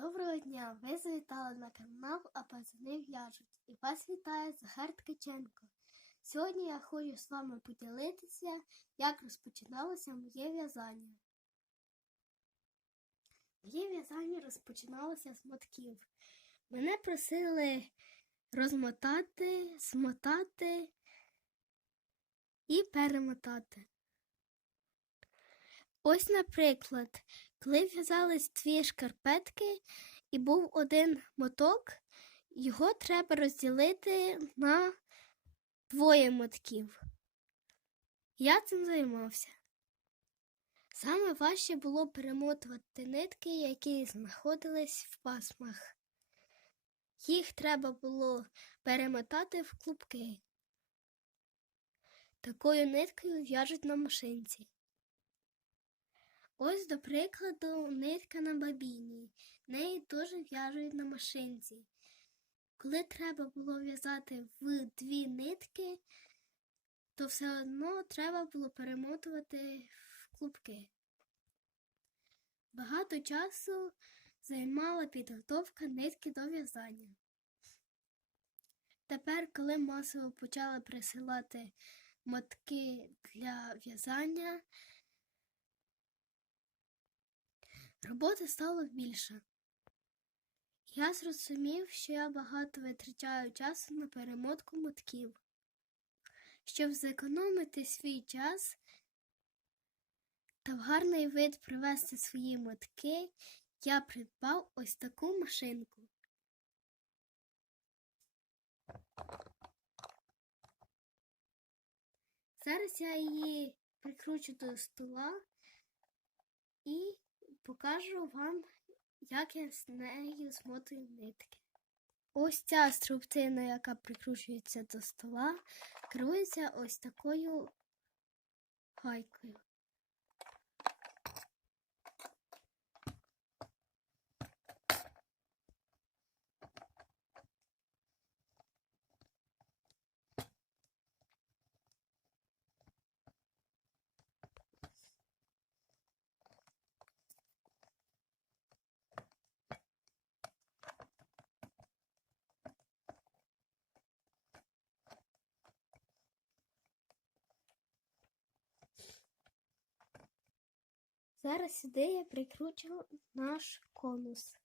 Доброго дня! Ви завітали на канал А в'яжуть і вас вітає Захар Ткаченко. Сьогодні я хочу з вами поділитися, як розпочиналося моє в'язання. Моє в'язання розпочиналося з мотків. Мене просили розмотати, змотати і перемотати. Ось, наприклад, коли в'язались дві шкарпетки і був один моток, його треба розділити на двоє мотків. Я цим займався. Саме важче було перемотувати нитки, які знаходились в пасмах. Їх треба було перемотати в клубки. Такою ниткою в'яжуть на машинці. Ось, до прикладу, нитка на бабіні. Неї теж в'яжуть на машинці. Коли треба було в'язати в дві нитки, то все одно треба було перемотувати в клубки. Багато часу займала підготовка нитки до в'язання. Тепер, коли масово почали присилати мотки для в'язання, Роботи стало більше. Я зрозумів, що я багато витрачаю часу на перемотку мотків. Щоб зекономити свій час та в гарний вид привести свої мотки, я придбав ось таку машинку. Зараз я її прикручу до стола і покажу вам, як я з нею змотую нитки. Ось ця струбцина, яка прикручується до стола, керується ось такою гайкою. Зараз сюди я прикручу наш конус.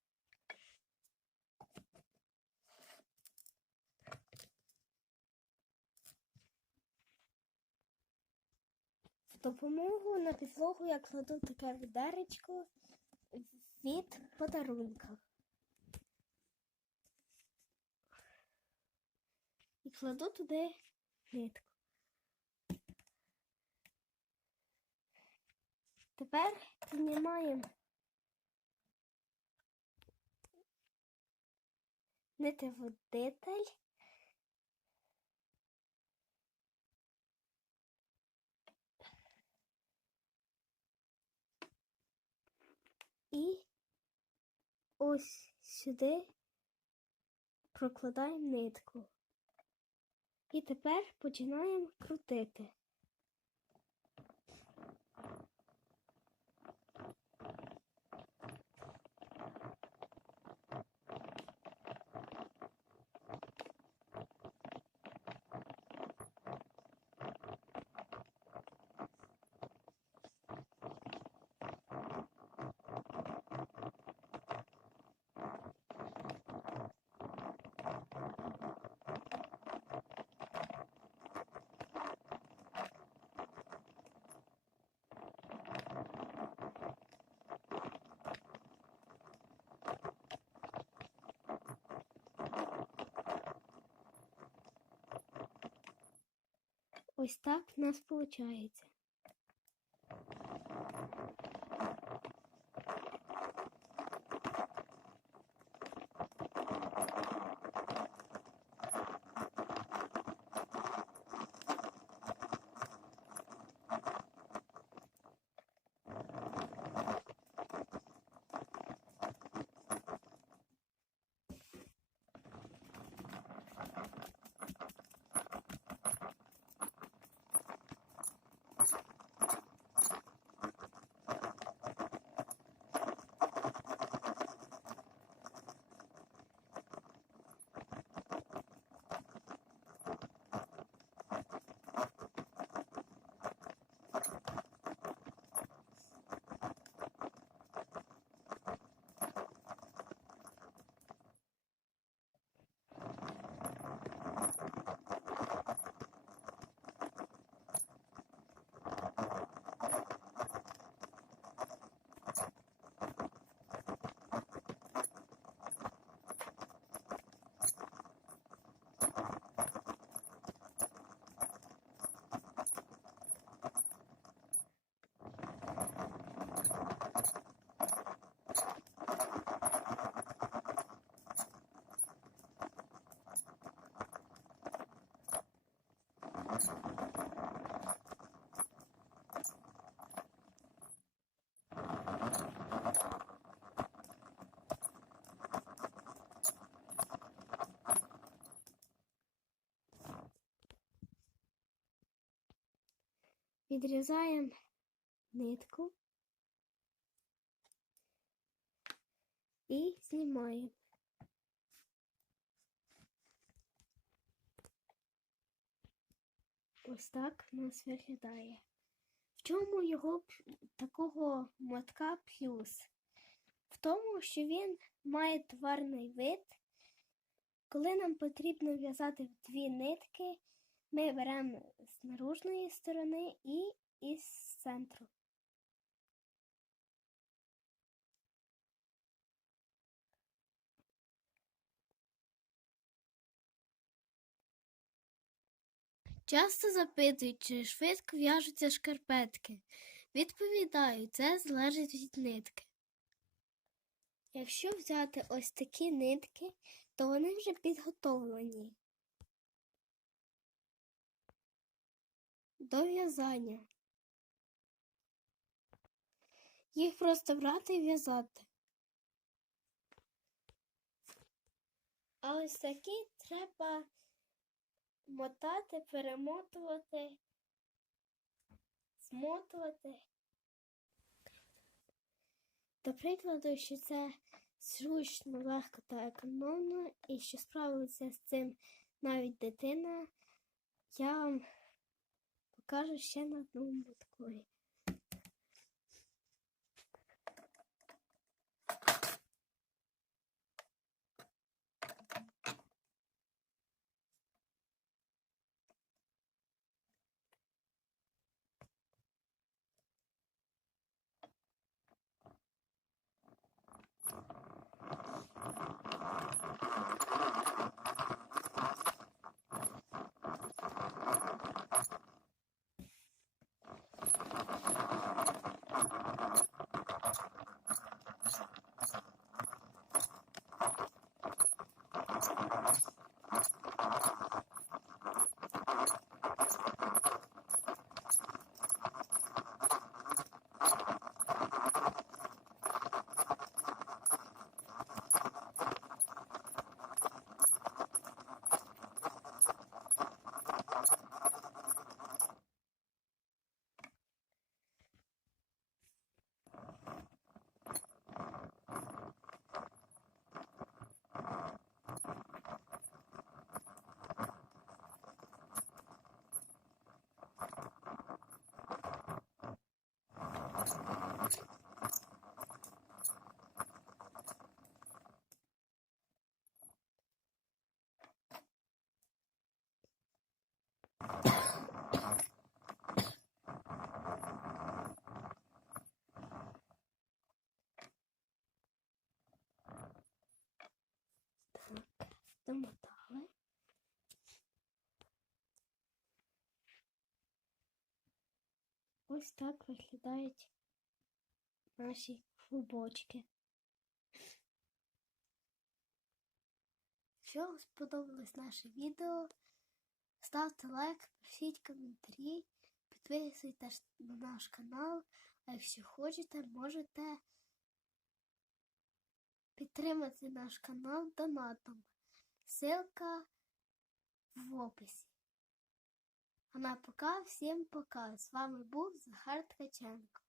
Допомогу на підлогу я кладу таке відеречко від подарунка. І кладу туди нитку. Тепер знімаємо нитеводитель. І ось сюди прокладаємо нитку. І тепер починаємо крутити. Ось так в нас виходить. Відрізаємо нитку і знімаємо. Ось так нас виглядає. В чому його такого мотка плюс? В тому, що він має тварний вид. Коли нам потрібно в'язати в дві нитки, ми беремо з наружної сторони і із центру. Часто запитують, чи швидко в'яжуться шкарпетки. Відповідаю, це залежить від нитки. Якщо взяти ось такі нитки, то вони вже підготовлені до в'язання. Їх просто брати і в'язати. А ось такі треба мотати, перемотувати, змотувати. До прикладу, що це зручно, легко та економно, і що справиться з цим навіть дитина, я вам покажу ще на одному моткові. はい。Ось так виглядають наші клубочки. Якщо вам сподобалось наше відео, ставте лайк, пишіть коментарі, підписуйтесь на наш канал, а якщо хочете, можете підтримати наш канал донатом. Ссылка в описі. А на пока, всім пока. З вами був Захар Ткаченко.